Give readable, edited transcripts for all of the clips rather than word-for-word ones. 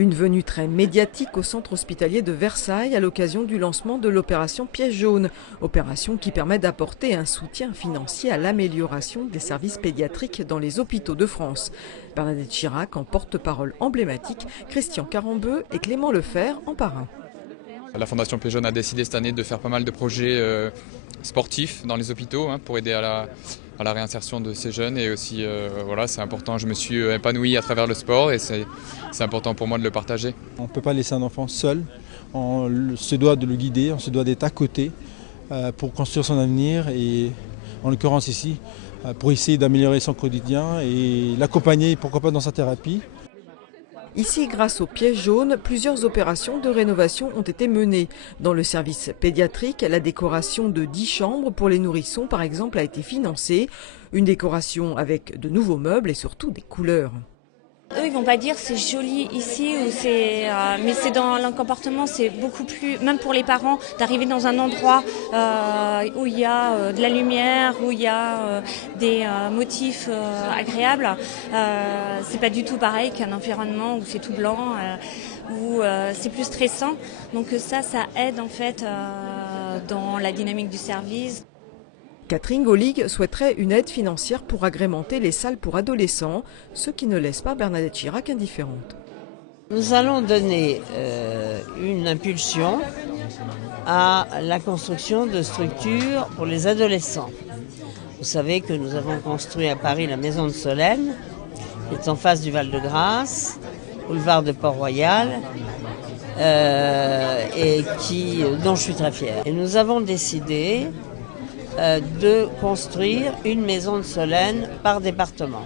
Une venue très médiatique au centre hospitalier de Versailles à l'occasion du lancement de l'opération Piège jaune. Opération qui permet d'apporter un soutien financier à l'amélioration des services pédiatriques dans les hôpitaux de France. Bernadette Chirac en porte-parole emblématique, Christian Carambeu et Clément Lefer en parrain. La Fondation Piège jaune a décidé cette année de faire pas mal de projets sportifs dans les hôpitaux pour aider à la réinsertion de ces jeunes et aussi voilà, c'est important, je me suis épanoui à travers le sport et c'est important pour moi de le partager. On ne peut pas laisser un enfant seul, on se doit de le guider, on se doit d'être à côté pour construire son avenir et en l'occurrence ici pour essayer d'améliorer son quotidien et l'accompagner pourquoi pas dans sa thérapie. Ici, grâce au Piège jaune, plusieurs opérations de rénovation ont été menées. Dans le service pédiatrique, la décoration de 10 chambres pour les nourrissons, par exemple, a été financée. Une décoration avec de nouveaux meubles et surtout des couleurs. Eux, ils vont pas dire c'est joli ici ou c'est, mais c'est dans le comportement, c'est beaucoup plus, même pour les parents, d'arriver dans un endroit où il y a de la lumière, où il y a des motifs agréables. C'est pas du tout pareil qu'un environnement où c'est tout blanc, où c'est plus stressant. Donc ça aide en fait dans la dynamique du service. Catherine Gollig souhaiterait une aide financière pour agrémenter les salles pour adolescents, ce qui ne laisse pas Bernadette Chirac indifférente. Nous allons donner une impulsion à la construction de structures pour les adolescents. Vous savez que nous avons construit à Paris la Maison de Solène, qui est en face du Val-de-Grâce, boulevard de Port-Royal, et dont je suis très fière. Et nous avons décidé de construire une maison de Solène par département.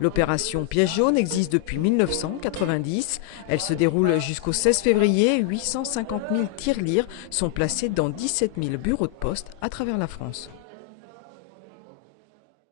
L'opération Piège jaune existe depuis 1990. Elle se déroule jusqu'au 16 février. 850 000 tirelires sont placés dans 17 000 bureaux de poste à travers la France.